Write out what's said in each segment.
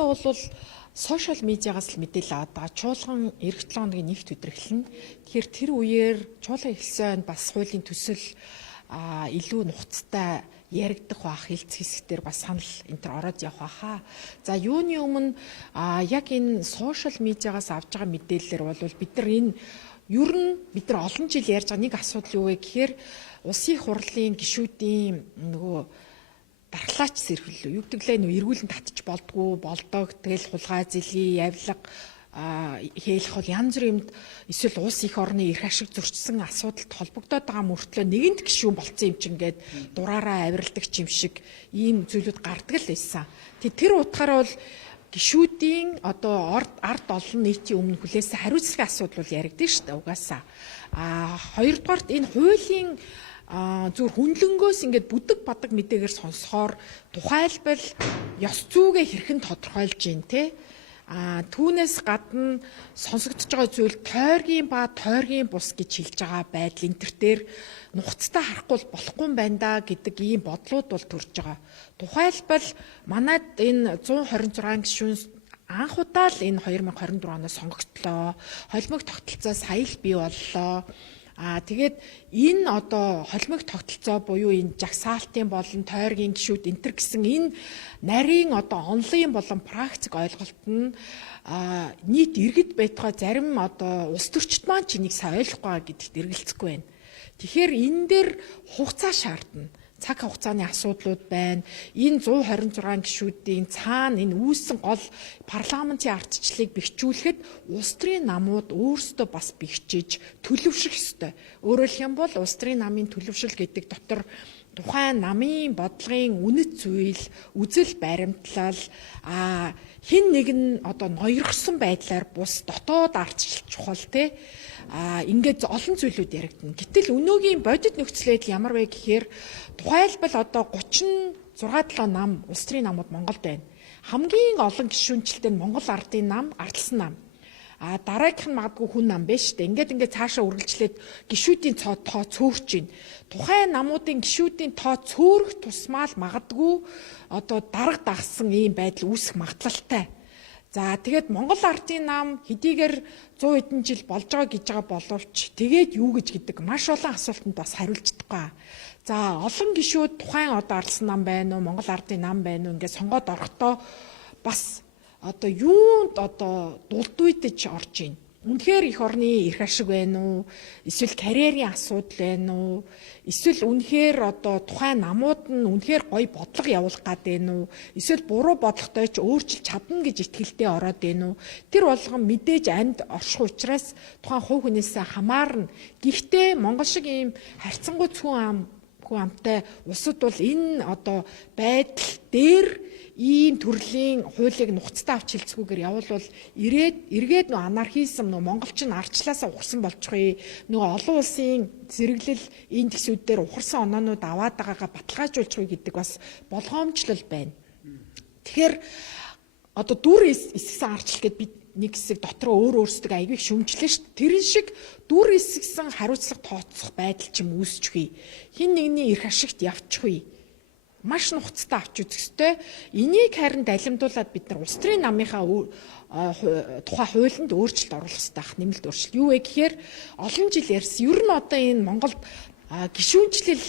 одоодоо бол сошиал медиагаас л мэдээлэл аваад байгаа. Чуулган эх 7 хоногийн нэгт өдөр эхэлнэ. Тэгэхээр тэр үеэр чуулган эхлсэн бас хуулийн төсөл илүү нухацтай яригдах бах хэлц хэсгээр бас санал энэ төр ороод явах байхаа. За юуны өмнө яг энэ сошиал медиагаас авж байгаа мэдээлэлээр бол бид нар энэ ер нь бид нар олон жил ярьж байгаа нэг асуудал юу вэ гэхээр улсын хурлын гишүүдийн нөгөө дархлаач сэрхэллээ. Юу гэдэг лээ эргүүлэн татчих болдгоо болдог. Тэгэл хулгай зэлийн явлага хийх бол янз бүрийн эсвэл улс их орны эрх ашиг зөрчсөн асуудалд холбогдоод байгаа мөртлөө нэгэнт гишүүн болцсон юм чинь гээд дураараа авиралдаг юм шиг ийм зүйлүүд гардаг л байсан. Тэр утгаараа бол гишүүдийн одоо ард олон нийтийн өмнө хүлээсэн хариуцлагын асуудал бол яригдсан шүү дээ угаасаа. Хоёрдугаарт энэ хуулийн зүгээр хүнлэнгөөс ингээд бүдэг бадаг мэдээгээр сонсохоор тухайлбал ёс зүйгээ хэрхэн тодорхойлж гин те түүнээс гадна сонсогдож байгаа зүйл тойргийн ба тойргийн бус гэж хэлж байгаа байдал энэ төр дээр нухацтай харахгүй болохгүй юм байна да гэдэг ийм бодлууд бол төрж байгаа. Тухайлбал манайд энэ 126 гишүүн анх удаа л энэ 2024 оноос сонгогдлоо. Холимог тогтолцоо сая л бий боллоо. Тэгээд энэ одоо холимог тогтолцоо буюу энэ жагсаалтын болон тойргийн гишүүд энтер гэсэн энэ нарийн одоо онлын болон практик ойлголт нь нийт иргэд байтугай зарим одоо улс төрчид маань ч энийг сайн ойлгохгүй байгаа гэдэгт эргэлзэхгүй байна. Тэгэхээр энэ дээр хугацаа шаардна. Цаг хугацааны асуудлууд байна. Энэ 126 гишүүдийн цаана энэ үүссэн гол парламентын ардчлалыг бэхжүүлэхэд улс төрийн намууд өөрсдөө бас бэхжиж төлөвшөх ёстой. Өөрөөр хэлбэл улс төрийн намын төлөвшил гэдэг дотор тухайн намын бодлогын үнэт зүйл, үзэл баримтлал хин нэг нь одоо ноёрхсон байдлаар бус дотоод ардчлал чухал те ингээд олон зүйлүүд яригдана. Гэтэл өнөөгийн бодит нөхцөл байдал ямар вэ гэхээр тухайлбал одоо 36-7 нам улс төрийн намууд Монголд байна. Хамгийн олон гишүүнчлэлтэй нь Монгол ардын нам, ардсан нам. Дараагийнх нь магадгүй хүн нам биш үү? Ингээд цаашаа үргэлжлээд гишүүдийн тоо цөөрч байна. Тухайн намуудын гишүүдийн тоо цөөрөх тусмаа л магадгүй одоо дарга дагсан ийм байдал үүсэх магадлалтай. За тэгээд Монгол ардын нам хэдийгээр 100 хэдэн жил болж байгаа гэж байгаа боловч тэгээд юу гэж гэдэг маш олон асуултанд бас хариулж чадахгүй. За олон гишүүд тухайн одоо ардсан нам байна уу, Монгол ардын нам байна уу ингээд сонгоод орохдоо бас одоо юунд одоо дулдуйдаж орж ийн. Үнэхээр их орны эрх ашиг байна уу? Эсвэл карьерийн асуудал байна уу? Эсвэл үнэхээр одоо тухайн намууд нь үнэхээр гоё бодлого явуулах гад байна уу? Эсвэл буруу бодлоготой ч өөрчилж чадна гэж итгэлтэй ороод байна уу? Тэр болгон мэдээж амьд орших учраас тухайн хувь хүнээсээ хамаарна. Гэхдээ Монгол шиг ийм харьцангуй хүн амтай улсад бол энэ одоо байдал дээр ийм төрлийн хуулийг нухацтай авч хэлцгүүгээр явуулвал эргээд нөө анархизм нөө монголчин арчлаасаа ухарсан болчихъя. Нөгөө олон улсын зэрэглэл энэ төсвүүдээр ухарсан оноонууд аваад байгаагаа баталгаажуулчихъя гэдэг бас болгоомжлол байна. Тэгэхээр одоо дүр эсгсэн арчлал гэдээ бид нэг хэсэг дотроо өөрсдөө аягүй шүмжлэн шүү дээ. Тэрэн шиг дүр эсгсэн хариуцлага тооцох байдал ч юм үүсчихвээ. Хин нэгний эрх ашигт явчихвээ. Маш нухацтай авч үзэх ёстой. Энийг харин далимдуулаад бид нар улс төрийн намынхаа тухай хуулинд өөрчлөлт оруулах ёстой ах нэмэлт өөрчлөлт. Юу вэ гэхээр олон жил ярьсан. Ер нь одоо энэ Монголд гишүүнчлэл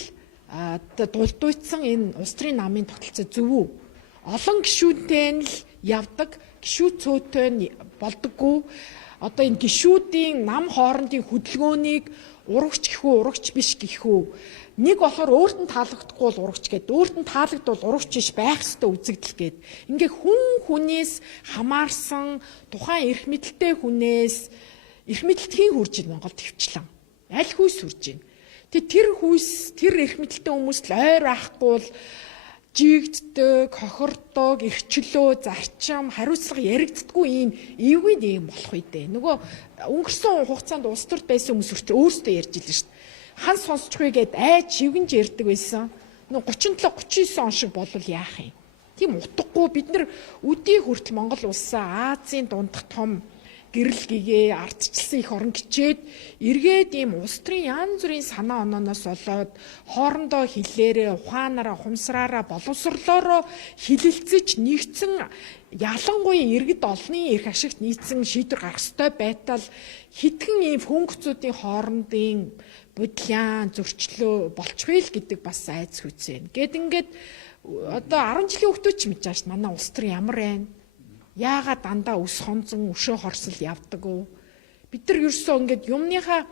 дулдуйцсан энэ улс төрийн намын тогтолцоо зөв үү? Олон гишүүнтэй нь л явдаг, гишүүд цөөтэй нь болдоггүй. Одоо энэ гишүүдийн нам хоорондын хөдөлгөөнийг урагч гэх үү, урагч биш гэх үү? Нэг болохоор өөрт нь таалагдахгүй бол урагч гээд, өөрт нь таалагдвал урагч биш байх ёстой үзэгдэл гээд. Ингээ хүн хүнээс хамаарсан тухайн эрх мэдэлтэй хүнээс эрх мэдэлтийн хурж ийн Монголд төвчлэн. Аль хүйс хурж ийн. Тэр хүйс, тэр эрх мэдэлтэй хүмүүс л ойр байхгүй л жигддэг, хохирдог, эрхчлөө, зарчим, хариуцлага яригддаггүй ийм эвгүй нэм болох үедээ. Нөгөө өнгөрсөн хугацаанд улс төрд байсан хүмүүс өөрсдөө ярьж илэн шүү дээ. Хан сонсчихвээ гэд айж шивгэнж ярьдаг байсан. Нөгөө 37 39 он шиг болвол яах юм? Тийм утгагүй бид нар өдий хүртэл Монгол улсаа Азийн дундх том гэрэл гэгээ ардчилсан их орон гिचээд эргээд ийм улс төрийн янз бүрийн санаа онооноос болоод хоорондоо хилээрээ ухаанаараа ухамсараараа боловсрлоороо хилэлцэж нэгдсэн ялангуяа иргэд олонний эрх ашигт нийцсэн шийдвэр гаргах ёстой байтал хитгэн ийм функцүүдийн хоорондын бодлон зөрчлөө болчихвол гэдэг бас айц хүчсэн. Гэт ингээд одоо 10 жилийн хүүхдүүд ч мэдэж шээ манай улс төр ямар байна? Яагаад дандаа өс хонзон өшөө хорсол явдаг уу? Бид нар ерөөсөө ингээд юмныхаа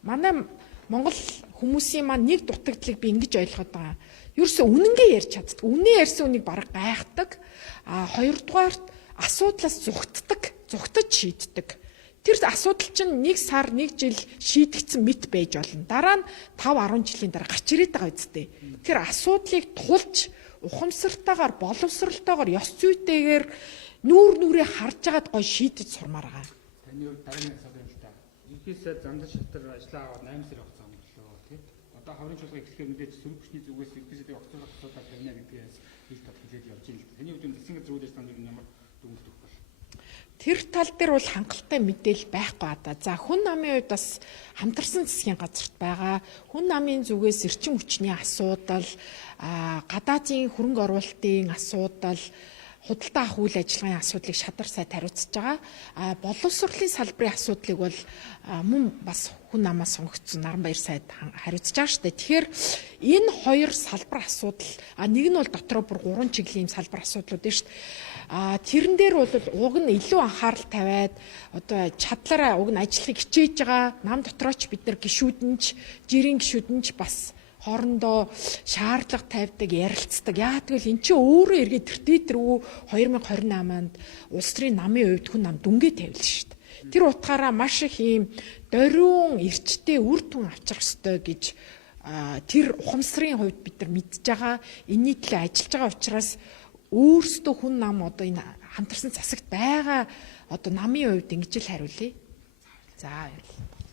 манай Монгол хүмүүсийн маань нэг дутагдлыг би ингэж ойлгоод байгаа. Ерөөсөө үнэнгээ ярьж чаддаг. Үнэн ярьсан үнийг бараг гайхдаг. Хоёрдугаарт асуудлаас зүгтаж шийддэг. Тэр асуудал чинь 1 сар 1 жил шийдэгдсэн мэт байж болно. Дараа нь 5-10 жилийн дараа гарч ирээд байгаа үстэй. Тэр асуудлыг тулж ухамсартайгаар боловсралтайгаар ёс зүйтэйгээр нүүр нүрээ харж агаад гой шийдэж сурмаар байгаа. Таны хувьд дараагийн асуулт юм л та. Ерхийсээ замдал шалтар ажиллаа аваад 8 сар хугацаа өнгөрлөө тийм. Одоо хаврын чуулга эхлэхээр мэдээж сөрөг хүчний зүгээс ерхийсээ огцох асуудал тавина гэдгээс ил тат хэлээд явж байна л та. Таны хувьд засгийн газар үйл ажиллагааны ямар дүгнэлт өгөх бол? Тэр тал дээр бол хангалттай мэдээлэл байхгүй одоо. За хүн намын хувьд бас хамтарсан засгийн газарт байгаа. Хүн намын зүгээс эрчим хүчний асуудал, гадаадын хөрөнгө оруулалтын асуудал, худалдаа авах үйл ажиллагааны асуудлыг шадар сайд хариуцж байгаа. Боловсролын салбарын асуудлыг бол мөн бас хүн намаас сонгогдсон Наранбаяр сайд хариуцж байгаа шүү дээ. Тэгэхээр энэ хоёр салбар асуудал нэг нь бол дотроо бүр 3 чиглэлийн салбар асуудлууд байна шүү дээ. Тэрэн дээр бол уг нь илүү анхаарал тавиад одоо чадлаараа уг нь ажиллахыг хичээж байгаа. Нам дотрооч бид нар гишүүдэнч, жирийн гишүүдэнч бас хоорондоо шаардлага тавьдаг, ярилцдаг. Яагаад гэвэл эн чинь өөрөө эргээд тэртээ 2028-нд улс төрийн намын хувьд хүн нам дүнгээ тавилна шүү дээ. Тэр утгаараа маш их ийм дориун эрчтэй үр дүн авчрах ёстой гэж тэр ухамсарын хувьд бид нар мэдж байгаа. Энэний төлөө ажиллаж байгаа учраас өөрсдөө хүн нам одоо энэ хамтарсан засагт байгаа одоо намын хувьд ингэж л хариулъя. За баярлалаа.